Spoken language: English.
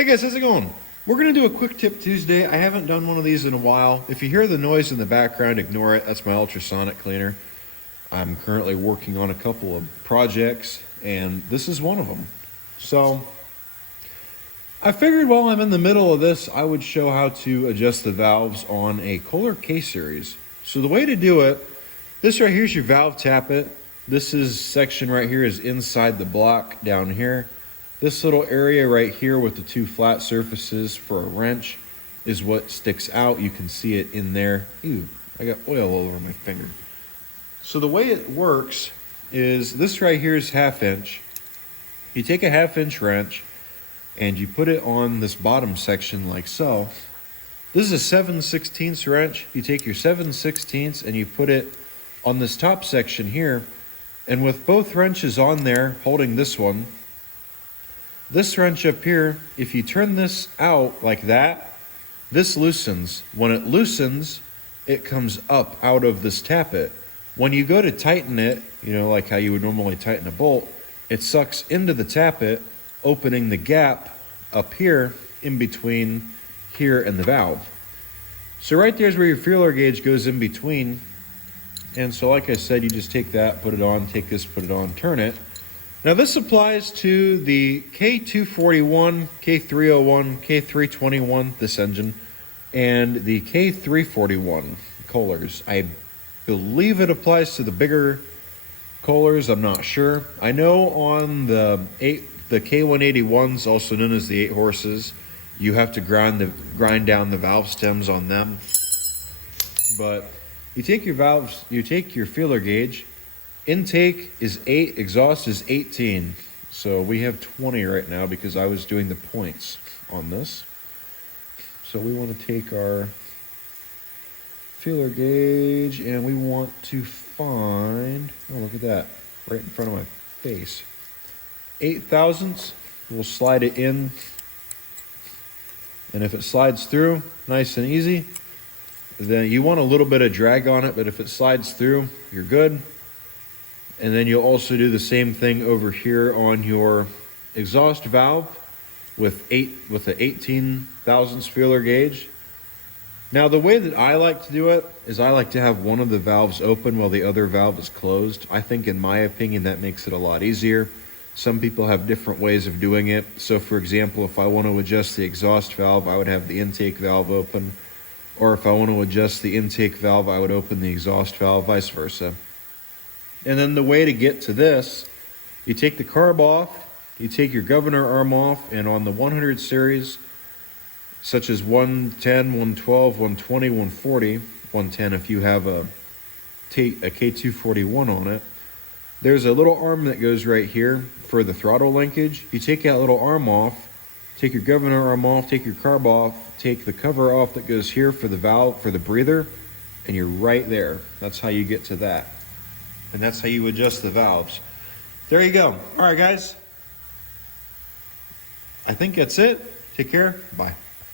Hey guys, how's it going? We're going to do a quick tip Tuesday. I haven't done one of these in a while. If you hear the noise in the background, ignore it. That's my ultrasonic cleaner. I'm currently working on a couple of projects, and this is one of them. So I figured while I'm in the middle of this, I would show how to adjust the valves on a Kohler K series. So the way to do it, this right here is your valve tappet. This section right here is inside the block down here. This little area right here with the two flat surfaces for a wrench is what sticks out. You can see it in there. Ew, I got oil all over my finger. So the way it works is this right here is 1/2 inch. You take a 1/2 inch wrench and you put it on this bottom section like so. This is a 7/16 wrench. You take your 7/16 and you put it on this top section here. And with both wrenches on there, holding this one, this wrench up here, if you turn this out like that, this loosens. When it loosens, it comes up out of this tappet. When you go to tighten it, you know, like how you would normally tighten a bolt, it sucks into the tappet, opening the gap up here in between here and the valve. So right there's where your feeler gauge goes in between. And so like I said, you just take that, put it on, take this, put it on, turn it. Now this applies to the K241, K301, K321, this engine, and the K341 Kohlers. I believe it applies to the bigger Kohlers, I'm not sure. I know on the K181s, also known as the 8 horses, you have to grind down the valve stems on them. But you take your valves, you take your feeler gauge. Intake is 8, exhaust is 18. So we have 20 right now because I was doing the points on this. So we want to take our feeler gauge and we want to find, oh look at that, right in front of my face. 8 thousandths, we'll slide it in. And if it slides through, nice and easy, then you want a little bit of drag on it, but if it slides through, you're good. And then you'll also do the same thing over here on your exhaust valve with the 18 thousandths feeler gauge. Now the way that I like to do it is I like to have one of the valves open while the other valve is closed. I think in my opinion that makes it a lot easier. Some people have different ways of doing it. So for example, if I want to adjust the exhaust valve, I would have the intake valve open. Or if I want to adjust the intake valve, I would open the exhaust valve, vice versa. And then the way to get to this, you take the carb off, you take your governor arm off, and on the 100 series, such as 110, 112, 120, 140, 110 if you have a K241 on it, there's a little arm that goes right here for the throttle linkage. You take that little arm off, take your governor arm off, take your carb off, take the cover off that goes here for the valve, for the breather, and you're right there. That's how you get to that. And that's how you adjust the valves. There you go. All right, guys. I think that's it. Take care. Bye.